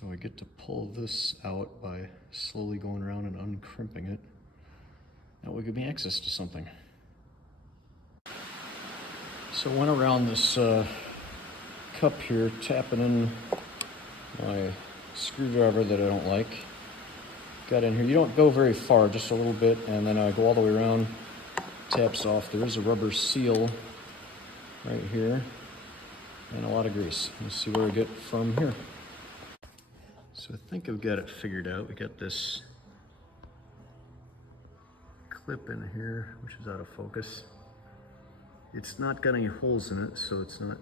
So I get to pull this out by slowly going around and uncrimping it. That will give me access to something. So I went around this cup here, tapping in my screwdriver that I don't like. Got in here. You don't go very far, just a little bit, and then I go all the way around, taps off. There is a rubber seal right here, and a lot of grease. Let's see where I get from here. So I think I've got it figured out. We got this clip in here, which is out of focus. It's not got any holes in it, so it's not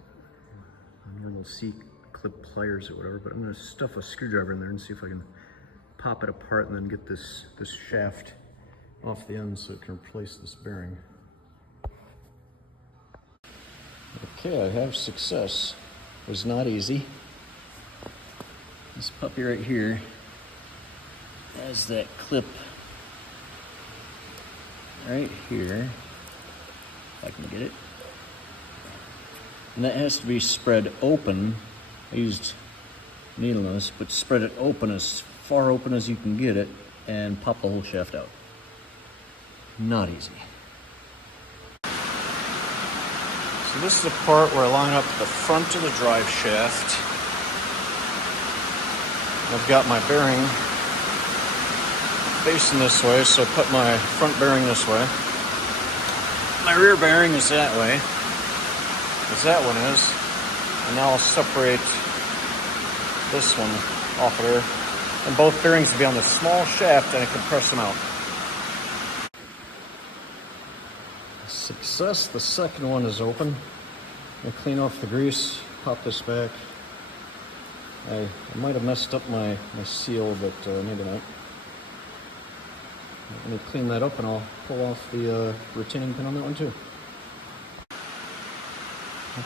a normal C-clip pliers or whatever, but I'm gonna stuff a screwdriver in there and see if I can pop it apart and then get this shaft off the end so it can replace this bearing. Okay, I have success. It was not easy. This puppy right here has that clip right here, if I can get it. And that has to be spread open. I used needle nose, but spread it open, as far open as you can get it, and pop the whole shaft out. Not easy. So this is the part where I line up the front of the drive shaft. I've got my bearing facing this way, so I put my front bearing this way. My rear bearing is that way, as that one is. And now I'll separate this one off of there. And both bearings will be on the small shaft, and I can press them out. Success, the second one is open. I clean off the grease, pop this back. I might have messed up my seal, but maybe not. Let me clean that up and I'll pull off the retaining pin on that one too.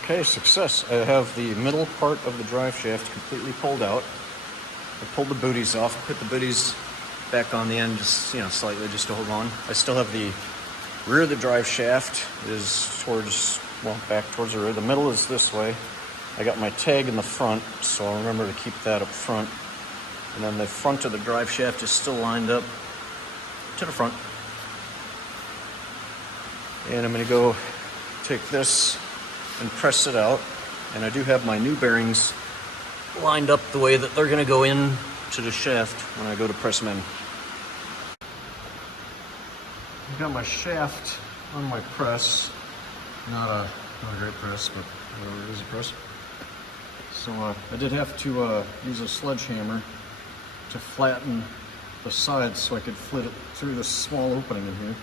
Okay, success. I have the middle part of the drive shaft completely pulled out. I pulled the booties off, put the booties back on the end, just slightly, just to hold on. I still have the rear of the drive shaft is towards, well, back towards the rear. The middle is this way. I got my tag in the front, so I'll remember to keep that up front. And then the front of the drive shaft is still lined up to the front. And I'm gonna go take this and press it out. And I do have my new bearings lined up the way that they're gonna go in to the shaft when I go to press them in. I've got my shaft on my press. Not a great press, but it is a press. So I did have to use a sledgehammer to flatten the sides so I could flit it through this small opening in here.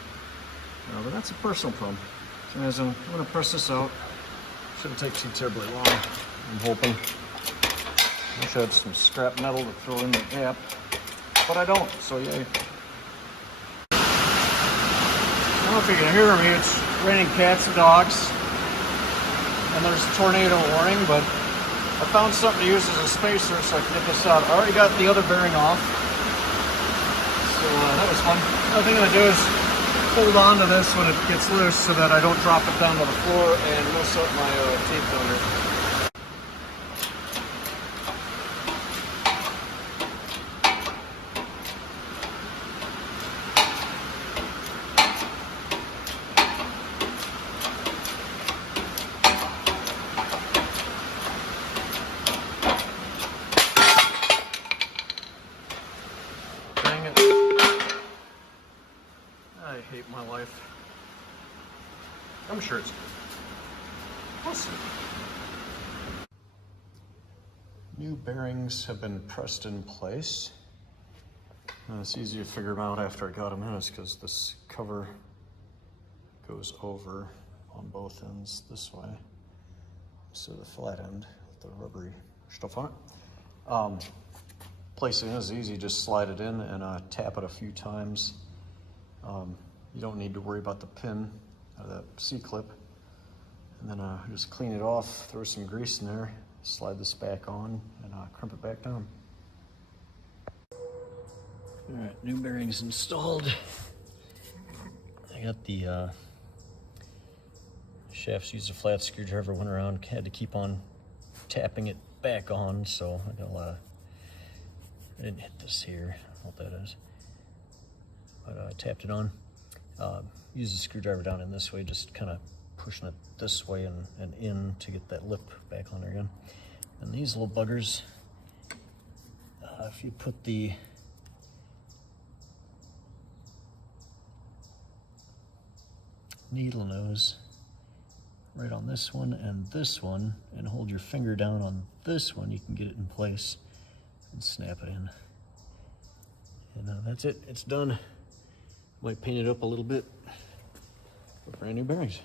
But that's a personal problem. So as I'm going to press this out, shouldn't take too terribly long, I'm hoping. I should have some scrap metal to throw in the gap, but I don't, so yay. I don't know if you can hear me, it's raining cats and dogs, and there's a tornado warning, but I found something to use as a spacer so I can get this out. I already got the other bearing off, so that was fun. Another thing I'm going to do is hold on to this when it gets loose so that I don't drop it down to the floor and mess up my tape down here. I hate my life. I'm sure it's good. We'll see. New bearings have been pressed in place. It's easy to figure them out after I got them in, because this cover goes over on both ends this way. So the flat end with the rubbery stuff on it. Placing it is easy, just slide it in and tap it a few times. You don't need to worry about the pin or that C-clip. And then just clean it off, throw some grease in there, slide this back on, and crimp it back down. All right, new bearings installed. I got the shafts, used a flat screwdriver, went around, had to keep on tapping it back on, so I got a lot of I didn't hit this here, what that is. But I tapped it on. Use the screwdriver down in this way, just kind of pushing it this way and in to get that lip back on there again. And these little buggers, if you put the needle nose right on this one and hold your finger down on this one, you can get it in place and snap it in. And that's it, it's done. Might paint it up a little bit for brand new bearings.